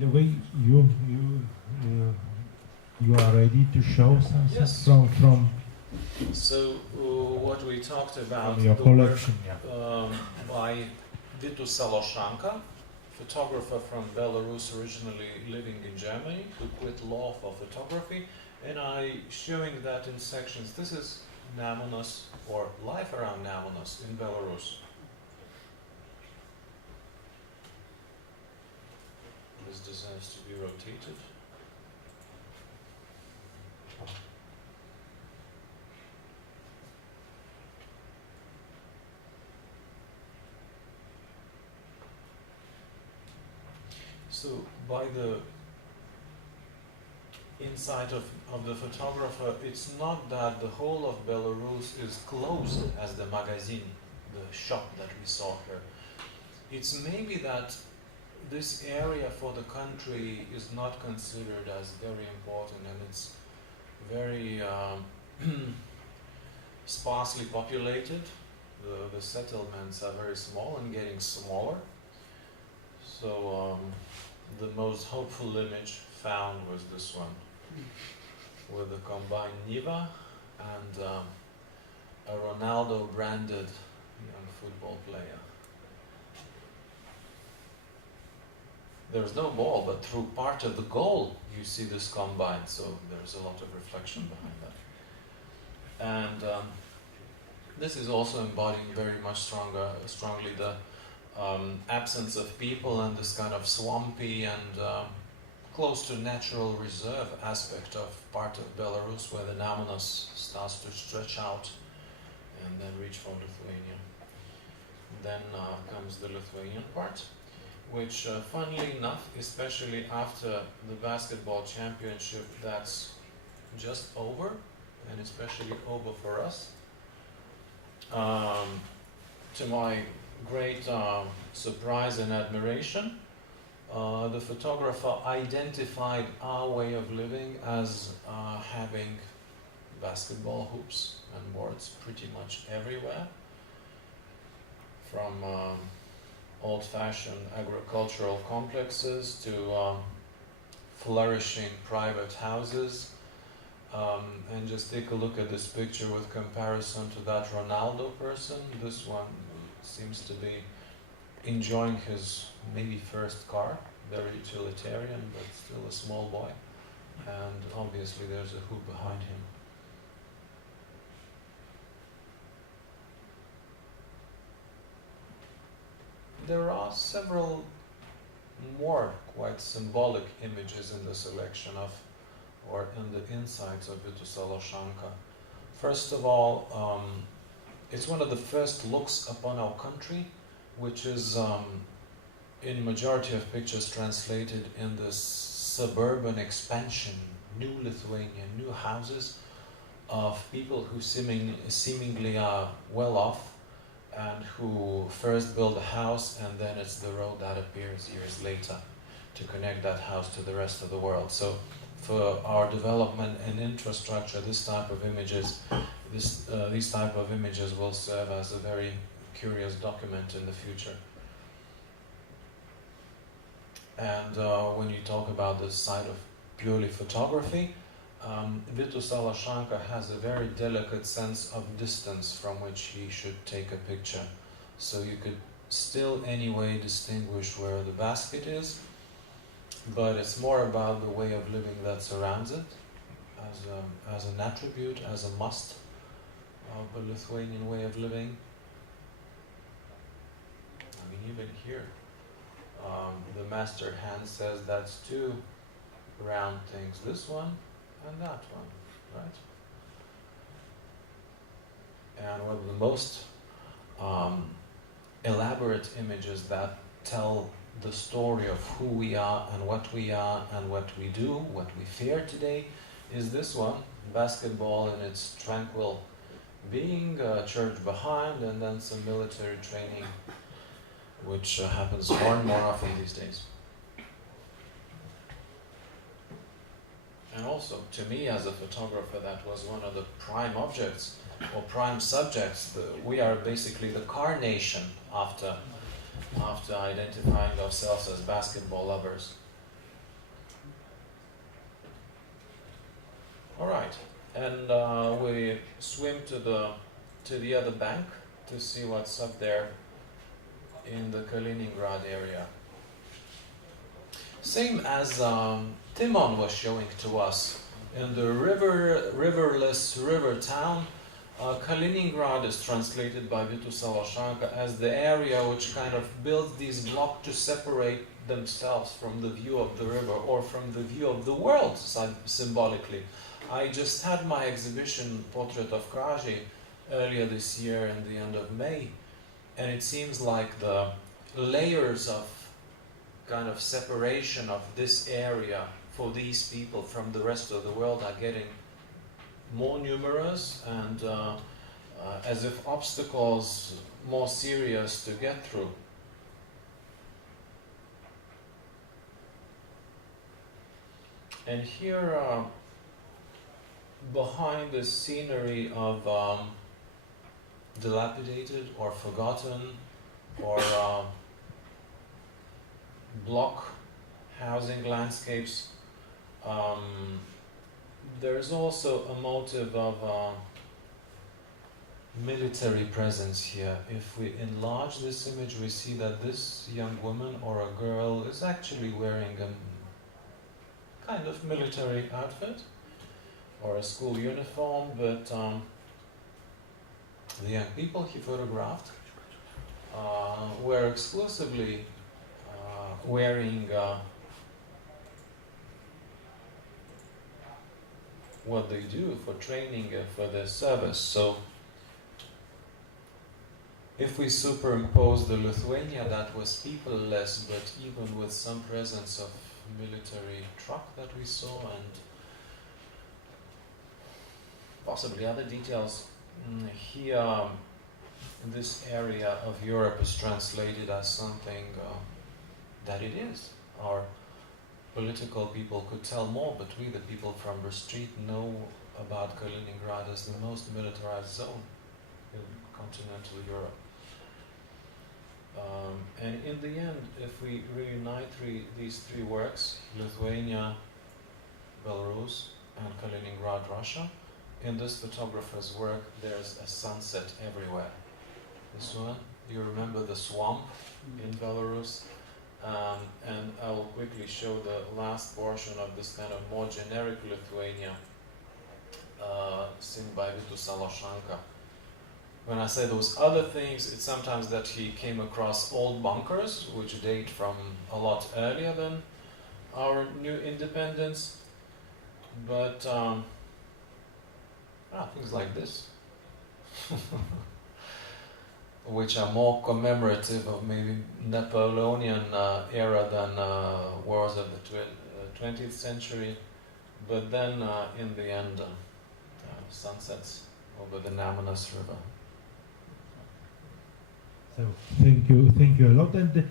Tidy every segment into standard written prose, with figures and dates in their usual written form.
in a way, you are ready to show something. Yes. from So what we talked about, your the collection, work by Vitus Saloshanka, photographer from Belarus, originally living in Germany, who quit law for photography, and I showing that in sections. This is Nemunas, or life around Nemunas in Belarus. This deserves to be rotated. So by the insight of the photographer, it's not that the whole of Belarus is closed as the magazine, the shop that we saw here. It's maybe that this area for the country is not considered as very important, and it's very sparsely populated. The settlements are very small and getting smaller. So the most hopeful image found was this one, with a combined Niva and a Ronaldo branded young football player. There's no ball, but through part of the goal you see this combined, so there's a lot of reflection behind that. And this is also embodying very much strongly the absence of people and this kind of swampy and close to natural reserve aspect of part of Belarus, where the Nemunas starts to stretch out and then reach for Lithuania. Then comes the Lithuanian part, which funnily enough, especially after the basketball championship that's just over, and especially over for us, to my great surprise and admiration, the photographer identified our way of living as having basketball hoops and boards pretty much everywhere, from old-fashioned agricultural complexes to flourishing private houses. And just take a look at this picture with comparison to that Ronaldo person. This one seems to be enjoying his maybe first car, very utilitarian, but still a small boy. And obviously there's a hoop behind him. There are several more quite symbolic images in the selection of, or in the insights of Vitus Saloshanka. First of all, it's one of the first looks upon our country, which is in majority of pictures translated in this suburban expansion, new Lithuania, new houses of people who seemingly are well off, and who first build a house, and then it's the road that appears years later to connect that house to the rest of the world. So for our development and infrastructure, this type of images, these type of images will serve as a very curious document in the future. And when you talk about the side of purely photography, Vitus Saloshanka has a very delicate sense of distance from which he should take a picture. So you could still anyway distinguish where the basket is, but it's more about the way of living that surrounds it, as an attribute, as a must of the Lithuanian way of living. I mean, even here, the master hand says that's two round things, this one and that one, right? And one of the most elaborate images that tell the story of who we are and what we do, what we fear today, is this one, basketball in its tranquil being, church behind, and then some military training, which happens more and more often these days. And also, to me as a photographer, that was one of the prime objects, or prime subjects. We are basically the carnation after identifying ourselves as basketball lovers. All right, and we swim to the other bank to see what's up there in the Kaliningrad area. Same as Timon was showing to us in the riverless river town. Kaliningrad is translated by Vitu Saloshanka as the area which kind of builds these blocks to separate themselves from the view of the river or from the view of the world, symbolically. I just had my exhibition Portrait of Kraji earlier this year in the end of May, and it seems like the layers of kind of separation of this area for these people from the rest of the world are getting more numerous and as if obstacles more serious to get through. And here behind the scenery of dilapidated or forgotten or block housing landscapes, there is also a motive of military presence here. If we enlarge this image, we see that this young woman or a girl is actually wearing a kind of military outfit or a school uniform, but the young people he photographed were exclusively wearing what they do for training for their service. So if we superimpose the Lithuania that was people-less, but even with some presence of military truck that we saw and possibly other details, here this area of Europe is translated as something that it is. Our political people could tell more, but we, the people from the street, know about Kaliningrad as the most militarized zone in continental Europe. And in the end, if we reunite these three works, Lithuania, Belarus, and Kaliningrad, Russia, in this photographer's work, there's a sunset everywhere. This one, you remember the swamp in Belarus? And I will quickly show the last portion of this kind of more generic Lithuania seen by Vitu Saloshanka. When I say those other things, it's sometimes that he came across old bunkers, which date from a lot earlier than our new independence, but things like this. Which are more commemorative of maybe Napoleonian era than wars of the 20th century, but then in the end, sunsets over the Namanus River. So thank you a lot. And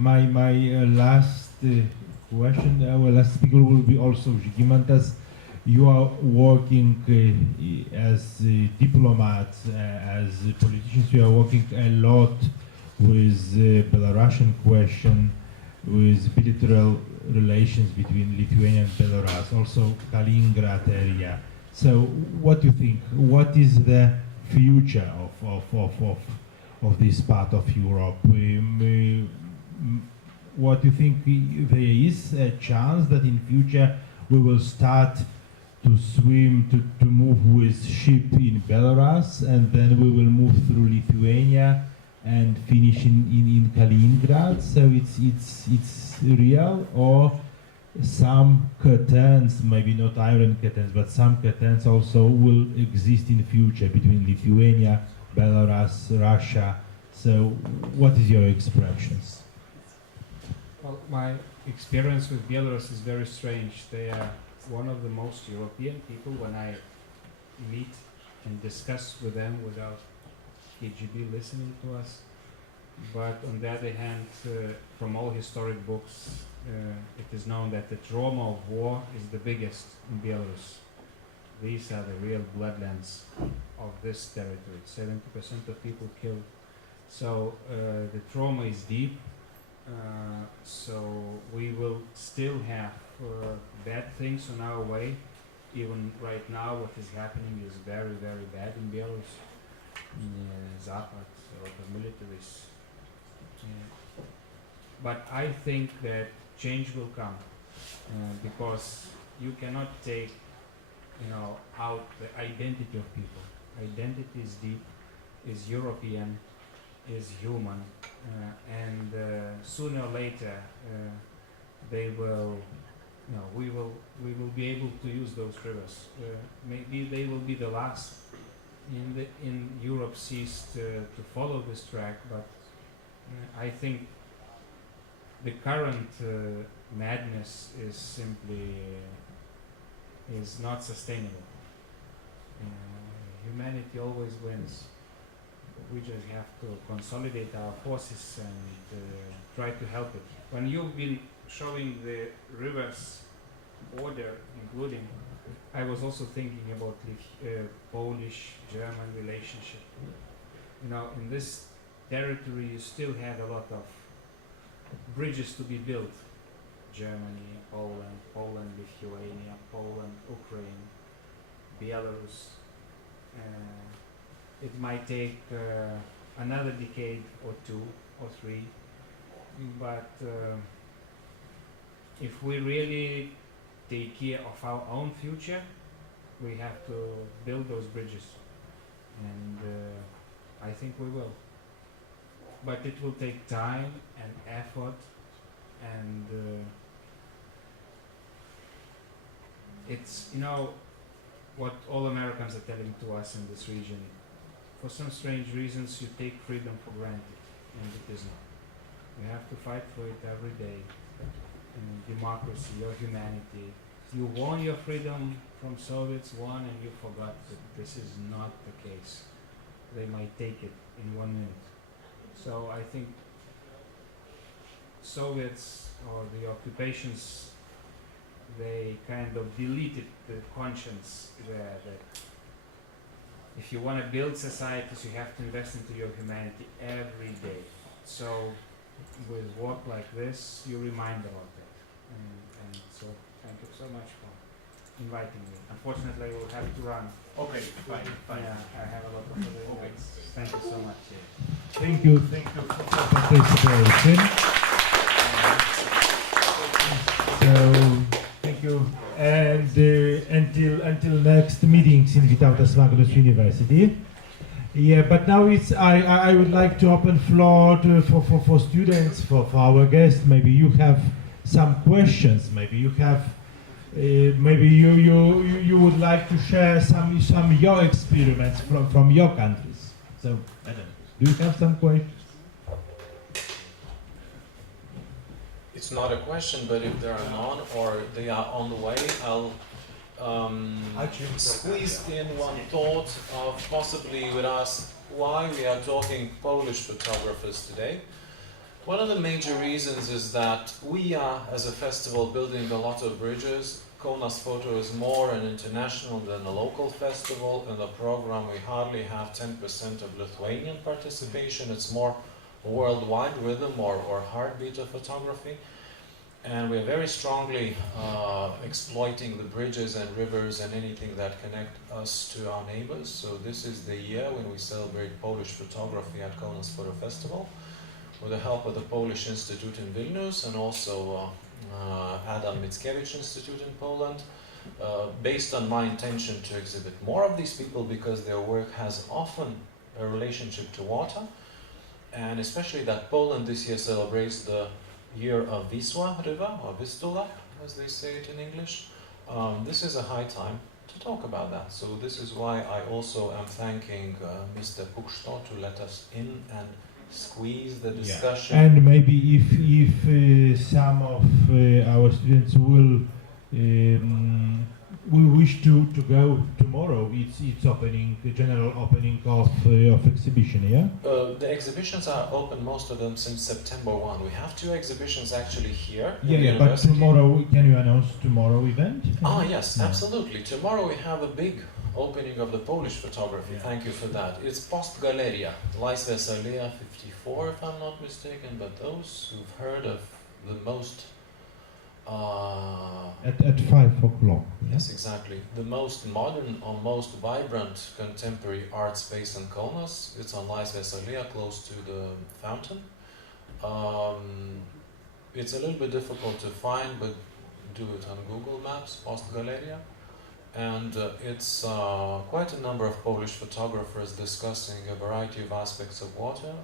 my last question, our last speaker will be also Žygimantas. You are working as diplomats, as politicians. You are working a lot with the Belarusian question, with bilateral relations between Lithuania and Belarus, also Kaliningrad area. So, what do you think? What is the future of this part of Europe? What do you think? There is a chance that in future we will start to swim, to move with ship in Belarus, and then we will move through Lithuania and finish in Kaliningrad. So it's real, or some curtains, maybe not iron curtains, but some curtains also will exist in the future between Lithuania, Belarus, Russia. So what is your expressions? Well, my experience with Belarus is very strange. They are one of the most European people when I meet and discuss with them without KGB listening to us. But on the other hand, from all historic books, it is known that the trauma of war is the biggest in Belarus. These are the real bloodlands of this territory. 70% of people killed. So the trauma is deep. So we will still have bad things on our way, even right now what is happening is very, very bad in Belarus. Zapad, a lot of militaries. But I think that change will come because you cannot take, out the identity of people. Identity is deep, is European, is human, and sooner or later they will, we will be able to use those rivers. Maybe they will be the last in Europe seas to follow this track, but I think the current madness is simply is not sustainable. Humanity always wins. We just have to consolidate our forces and try to help it. When you've been showing the rivers order, including, I was also thinking about the Polish-German relationship. In this territory you still had a lot of bridges to be built. Germany, Poland, Lithuania, Poland, Ukraine, Belarus. It might take another decade or 2 or 3, but if we really take care of our own future, we have to build those bridges, and I think we will. But it will take time and effort, and it's what all Americans are telling to us in this region. For some strange reasons, you take freedom for granted, and it is not. You have to fight for it every day. And democracy, your humanity. You won your freedom from Soviets, and you forgot that this is not the case. They might take it in 1 minute. So I think Soviets or the occupations, they kind of deleted the conscience there that if you want to build societies, you have to invest into your humanity every day. So with work like this, you remind about that. And so thank you so much for inviting me. Unfortunately, I will have to run. Okay, fine. Yeah, I have a lot of other events. Thank you so much. Thank you for participation. So, thank you. And until next meetings in Vytautas Magnus University. Yeah, but now I would like to open floor for students, for our guests. Maybe you have some questions. Maybe you have. Maybe you would like to share some your experiments from your countries. So, Adam, do you have some questions? It's not a question, but if there are none or they are on the way, I'll squeeze in one thought of possibly with us why we are talking Polish photographers today. One of the major reasons is that we are, as a festival, building a lot of bridges. KAUNAS Photo is more an international than a local festival. In the program, we hardly have 10% of Lithuanian participation. It's more worldwide rhythm or heartbeat of photography. And we're very strongly exploiting the bridges and rivers and anything that connect us to our neighbors. So this is the year when we celebrate Polish photography at KAUNAS Photo Festival, with the help of the Polish Institute in Vilnius and also Adam Mickiewicz Institute in Poland, based on my intention to exhibit more of these people because their work has often a relationship to water, and especially that Poland this year celebrates the year of Wisła River, or Vistula, as they say it in English. This is a high time to talk about that. So this is why I also am thanking Mr. Pukšto to let us in and squeeze the discussion. Yeah. And maybe if some of our students will wish to go tomorrow, it's opening, the general opening of exhibition, yeah? The exhibitions are open, most of them, since September 1. We have 2 exhibitions actually here in the But university. tomorrow, can you announce tomorrow event? Yes, Yeah. absolutely. Tomorrow we have a big opening of the Polish photography. Yeah. Thank you for that. It's Post Galeria, Laisvės alėja 54, if I'm not mistaken. But those who've heard of the most At 5 o'clock. Yes, exactly. The most modern or most vibrant contemporary art space in Kaunas. It's on Laisvės alėja, close to the fountain. It's a little bit difficult to find, but do it on Google Maps, Post Galeria. And it's quite a number of Polish photographers discussing a variety of aspects of water.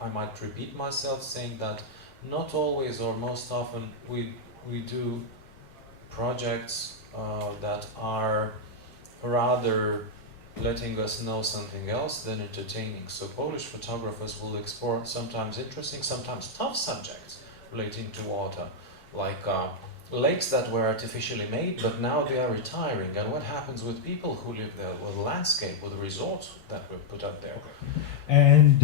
I might repeat myself saying that not always or most often we do projects that are rather letting us know something else than entertaining. So Polish photographers will explore sometimes interesting, sometimes tough subjects relating to water, like lakes that were artificially made, but now they are retiring, and what happens with people who live there, with the landscape, with the resorts that were put up there. And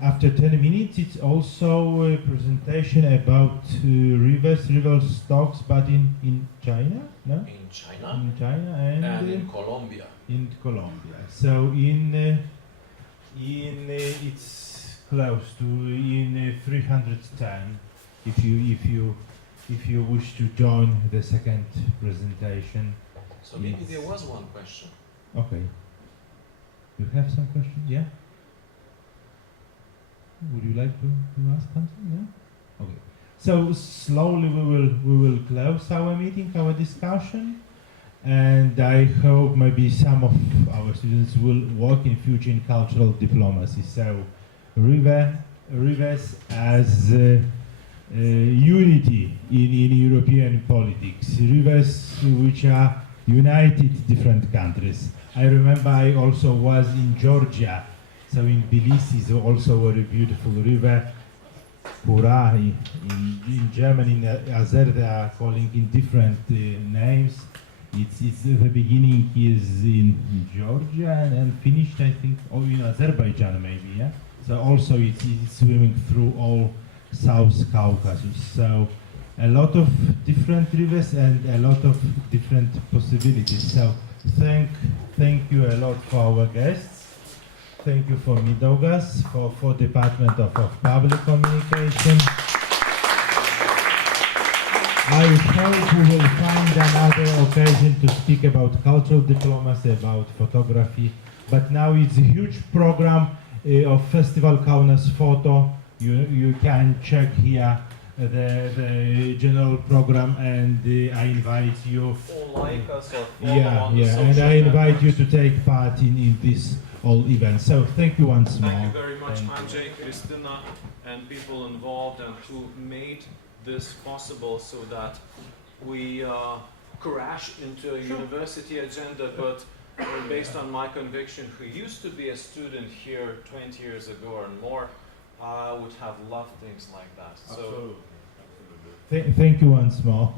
after 10 minutes, it's also a presentation about river stocks, but in China, no? In China. In China and in Colombia. In Colombia. So it's close to in 310. If you wish to join the second presentation. So maybe there was one question. Okay. You have some question? Yeah? Would you like to ask something? Yeah? Okay. So slowly we will close our meeting, our discussion, and I hope maybe some of our students will work in future in cultural diplomacy. So rivers as unity in European politics, rivers which are united different countries. I remember I also was in Georgia, so in Tbilisi is also a very beautiful river. Kura in Germany, in Azer they are calling in different names. It's the beginning is in Georgia and finished I think in Azerbaijan maybe, yeah. So also it's swimming through all South Caucasus. So a lot of different rivers and a lot of different possibilities. So thank you a lot for our guests. Thank you for Mindaugas, for Department of Public Communication. I hope we will find another occasion to speak about cultural diplomacy, about photography. But now it's a huge program of Festival KAUNAS Photo. You can check here the general program, and I invite you. Or like us or follow on the and social I invite you networks. to take part in this whole event. So thank you once more. Thank you very much, Thank you. Andrzej, Kristina, and people involved and who made this possible so that we crash into a university agenda, but based on my conviction, who used to be a student here 20 years ago or more, I would have loved things like that. So, Thank you once more.